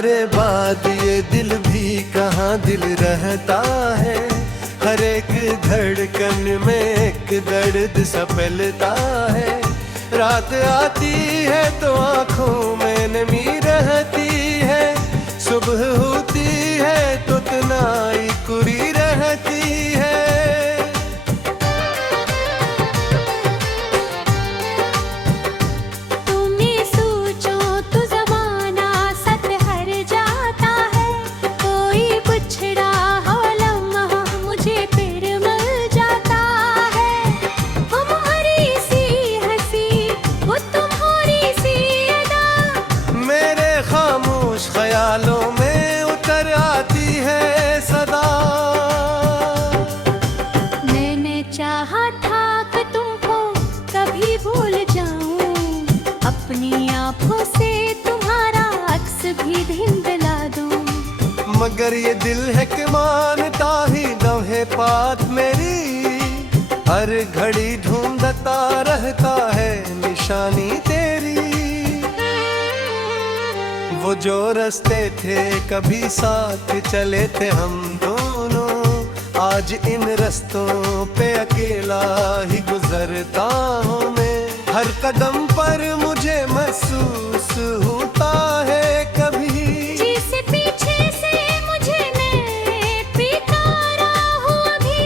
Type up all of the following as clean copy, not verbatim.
तुम्हारे बाद ये दिल भी कहाँ दिल रहता है। हर एक धड़कन में एक दर्द सा फैलता है। रात आती है तो आँखों में नमी रहती है। सुबह होती है तो तन्हाई कुरी रहती है। ख्यालों में उतर आती है सदा। मैंने चाहा था कि तुमको कभी भूल जाऊं, अपनी आंखों से तुम्हारा अक्स भी धिंधला दूं। मगर ये दिल है कि मानता ही न है बात मेरी। हर घड़ी ढूंढता रहता है निशानी तेरी। वो जो रास्ते थे कभी साथ चले थे हम दोनों, आज इन रास्तों पे अकेला ही गुजरता हूँ मैं। हर कदम पर मुझे महसूस होता है कभी जिसे पीछे से मुझे मैं पुकारा हूँ अभी।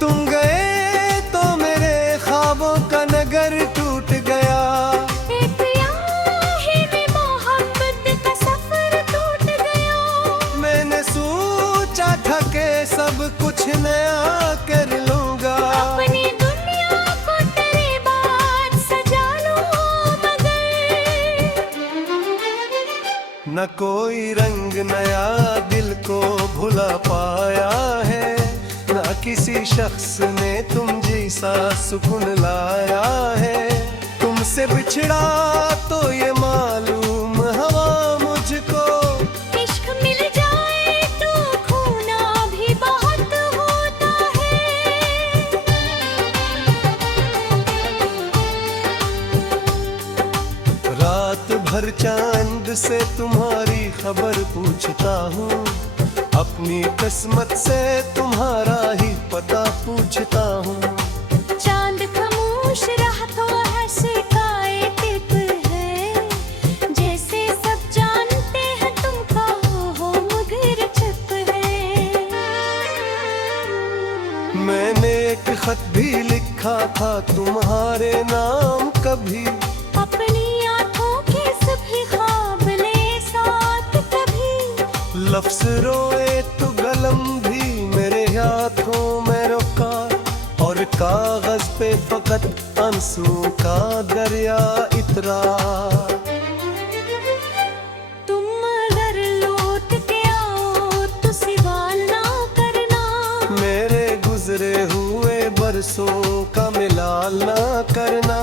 तुम गए तो मेरे ख्वाबों का नगर टूट गया। एक याही में मोहब्बत का सफर टूट गया। मैंने सोचा था कि सब कुछ नया कर लूंगा। अपनी दुनिया को तेरे बाद सजा लूं मगर न कोई रंग नया दिल को भुला पाया है। न किसी शख्स ने तुम जैसा सुकून लाया है। तुमसे बिछड़ा तो ये मालूम हवा मुझको। इश्क मिल जाए तो खोना भी बहुत होता है। रात भर चांद से तुम्हारी खबर पूछता हूँ। अपनी किस्मत से तुम्हारा ही पता पूछता हूँ। चांद खामोश रहा तो है शिकायत है। जैसे सब जानते हैं तुम हो मगर चुप है। मैंने एक खत भी लिखा था तुम्हारे नाम कभी। अपनी आंखों के सभी ख्वाब ले साथ कभी। लफ्ज रोए तो कलम भी मेरे हाथों में रुका। और कागज पे फकत आंसू का दरिया इतरा। तुम अगर लौट के आओ तो सवाल ना करना। मेरे गुजरे हुए बरसों का मिलाल ना करना।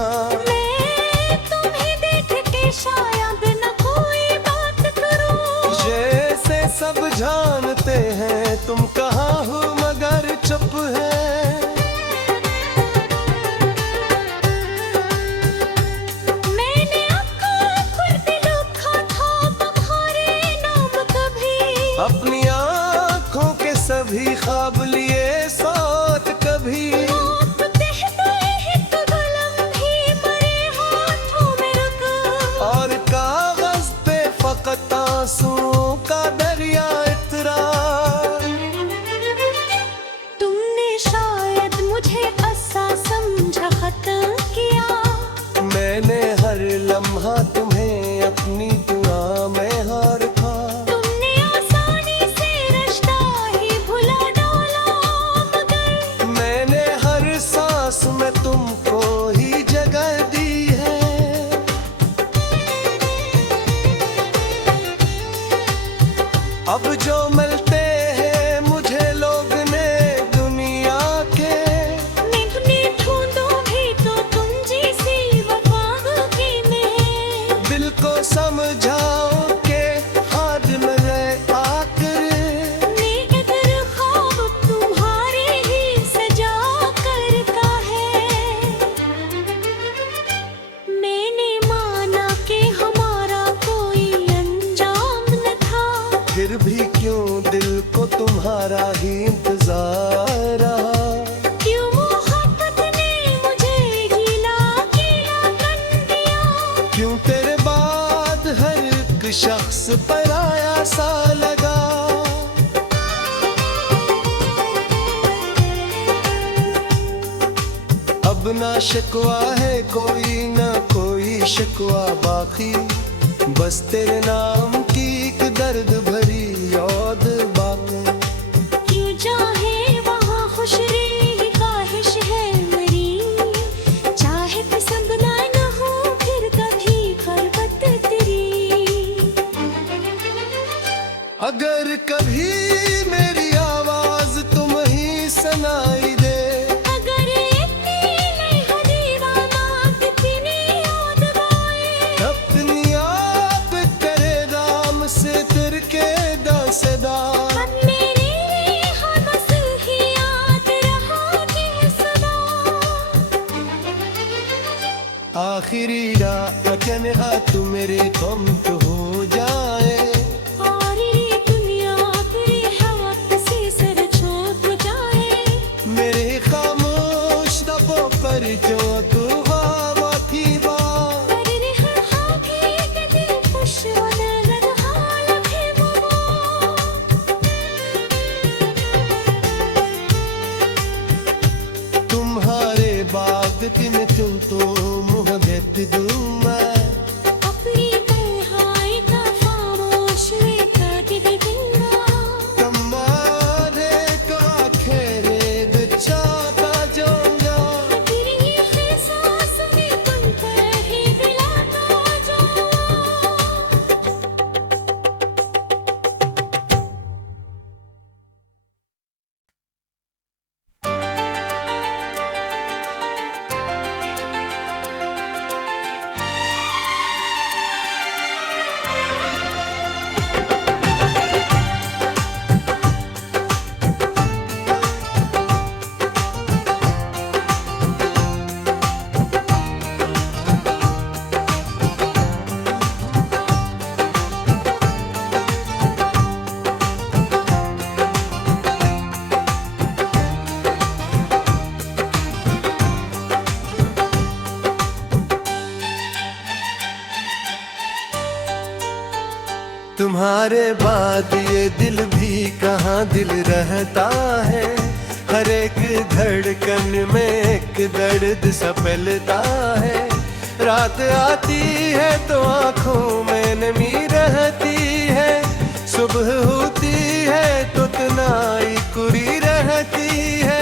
मैं तुम्हें देख के शायद न कोई बात करूं। जैसे सब जानते हैं तुम कहाँ हो मगर चुप है। मैंने आपको खुद लिखा था तुम्हारे नाम कभी। अपनी आँखों के सभी ख्वाब लिए साथ कभी। मौत कहते हैं तो कलम भी मरे हाथों में रुका। और कागज पे फकत आंसुओं का दरिया इतरा। तुमने शायद मुझे ऐसा समझा खता किया। मैंने हर लम्हा तुम्हें अपनी दुआ में हार था। तुमने आसानी से रिश्ता ही भुला डाला मगर मैंने हर सांस में तुमको ही जगह दी है। अब जो मिलते हैं मुझे लोग ने दुनिया के। मैं ढूंढूं भी तो तुम जैसी वफा की मैं। दिल को समझाओ के हाथ में है आकर। मैं इधर ख्वाब तुम्हारे ही सजा करता है। तुम्हारा ही इंतजार रहा। क्यों मोहब्बत ने मुझे गीला गीला कर दिया, क्यों तेरे बाद हर एक शख्स पराया सा लगा। अब ना शिकवा है कोई, ना कोई शिकवा बाकी, बस तेरे नाम की एक दर्द भरी याद बाकी। क्यों चाहे वहाँ खुश रही ख्वाहिश है मेरी, चाहे पसंद ना न हो फिर कभी खलबत तेरी। अगर कभी मेरी आवाज तुम ही सुनाई दे, अगर इतनी नहीं दीवाना कितनी याद आए, अपनी आप करे राम से तेरे के दसदा। हम मेरे हम ही याद रहा कि सदा। आखिरी रात तन्हा तू मेरे गम तो हो जाए, और ये दुनिया तेरे हाथ से सर छोड़ जाए। मेरे खामोश लबों पर जो तू हवा थी बात। पर हर हाथी के दिल खुश हो नजर हाल भी वो। तुम्हारे बाद दिन तुम तो मोहब्बत दूं मैं, अपनी तन्हाई का खामोश रहता दिखना। तुम्हारे का खेरे चाहता जाऊंगा। तेरी एहसास में तुम पर ही दिलाता जाऊं। तुम्हारे बाद ये दिल भी कहाँ दिल रहता है, हर एक धड़कन में एक दर्द सा फैलता है। रात आती है तो आंखों में नमी रहती है, सुबह होती है तो तनाई कुरी रहती है।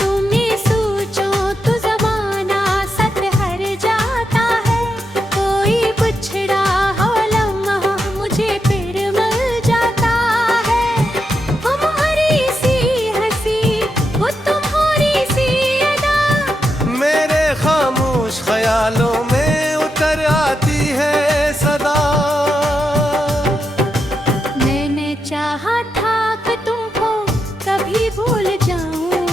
तुमने सोचो तो ज़माना सत हर जाता है, कोई बिछड़ा हो लम्हा मुझे फिर मिल जाता है। हमारी सी हंसी वो तुम्हारी सी अदा, मेरे खामोश ख्यालों में उतर आती है सदा। मैंने चाहा था कि तुमको कभी भूल जाऊं,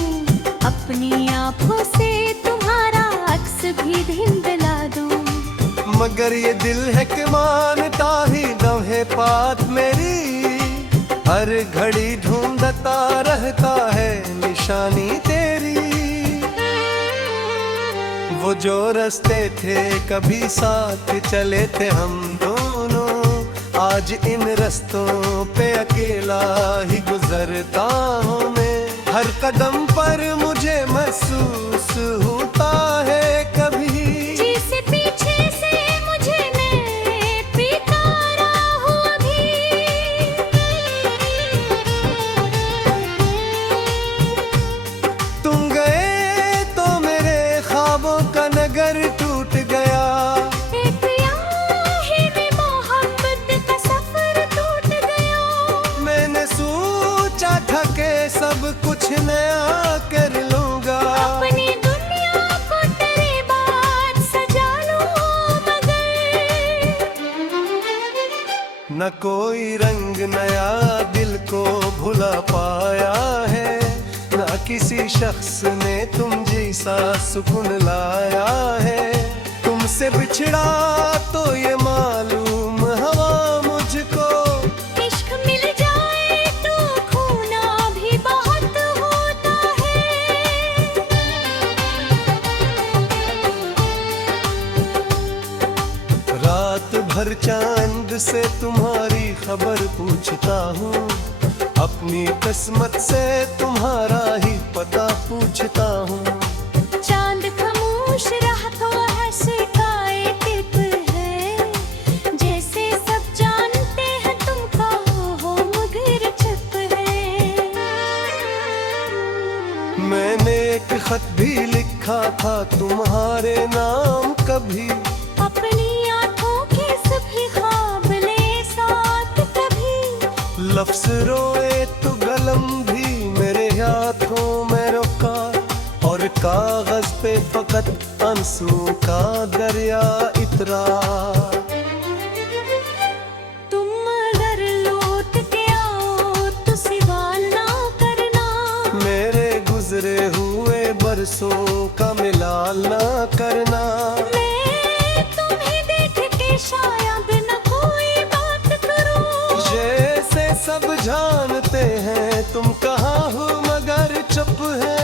अपनी आंखों से तुम्हारा अक्स भी धिंधला दूं। मगर ये दिल है कि मानता ही लम्हे पात मेरी, हर घड़ी ढूंढता रहता है निशानी तेरी। वो जो रास्ते थे कभी साथ चले थे हम दोनों, आज इन रास्तों पे अकेला ही गुजरता हूँ मैं। हर कदम पर मुझे महसूस होता है कभी, जिसे पीछे से मुझे मैं पुकारा हूँ अभी। तुम गए तो मेरे ख्वाबों का नगर टूट गया। एक याही में मोहब्बत का सफर टूट गया। मैंने सोचा था कि सब कुछ नया कर लूंगा, अपनी दुनिया को तेरे बाद सजा लूं, मगर न कोई रंग नया दिल को भुला पाया है, न किसी शख्स ने तुम जैसा सुकून लाया है। तुमसे बिछड़ा तो ये मालूम रात भर चांद से तुम्हारी खबर पूछता हूँ, अपनी किस्मत से तुम्हारा ही पता पूछता हूँ। चांद खामोश रहा तो ऐसे काए टिप है, जैसे सब जानते हैं तुम कहो हो मगर चुप है। मैंने एक खत भी लिखा था तुम्हारे नाम कभी, अपनी आंखों के सभी ख्वाब ले साथ कभी। लफ्ज रोए तो कलम भी मेरे हाथों में रोका, और कागज पे फकत आंसू का दरिया इतरा। तुम अगर लौट के आओ तो सवाल ना करना, मेरे गुजरे हुए बरसों का मिलाल ना करना। मैं तुम्हें देख के शायद न कोई बात करूं। जैसे सब जानते हैं तुम कहाँ हो मगर चुप है।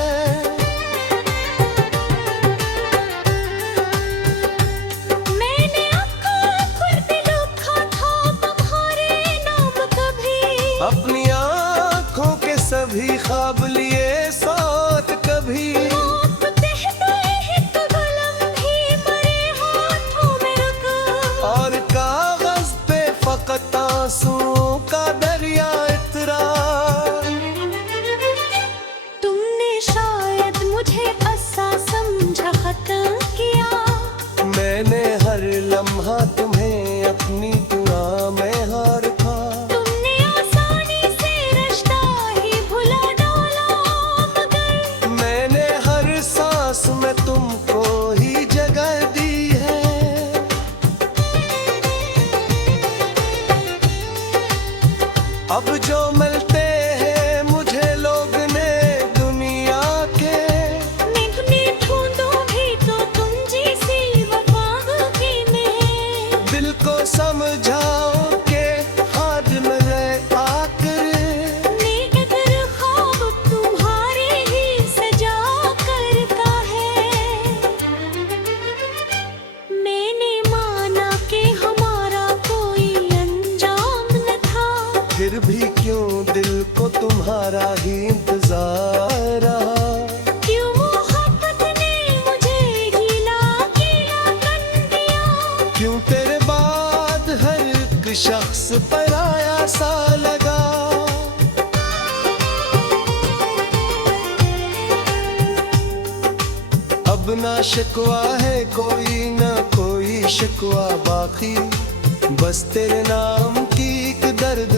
मैंने आँखों खुद लिखा था तुम्हारे नाम कभी, अपनी आँखों के सभी ख्वाब लिए साथ कभी। आप कहते हैं तो कलम भी मरे हाथों में रुक, और कागज पे फकत आंसुओं का दरिया इतरा। तुमने शायद मुझे ऐसा समझा खत्म किया, मैंने हर लम्हा तुम्हें अपनी दुआ में हार था। तुमने आसानी से रिश्ता ही भुला डाला मगर मैंने हर सांस में तुमको ही जगह दी है। अब जो मिलते हैं मुझे लोग ने दुनिया के, मैं ढूंढूं भी तो तुम जैसी वफा की मैं। दिल को समझाओ के हाथ में रहे आकर। नेकर ख्वाब तुम्हारे ही सजा करता है। मैंने माना कि हमारा कोई अंजाम न था, फिर भी क्यों दिल को तुम्हारा ही इंतजार रहा। क्यों मोहब्बत ने मुझे गीला गीला कर दिया। क्यों तेरे बाद हर एक शख्स पराया सा लगा। अब ना शिकवा है कोई ना कोई शिकवा बाकी, बस तेरे नाम की एक दर्द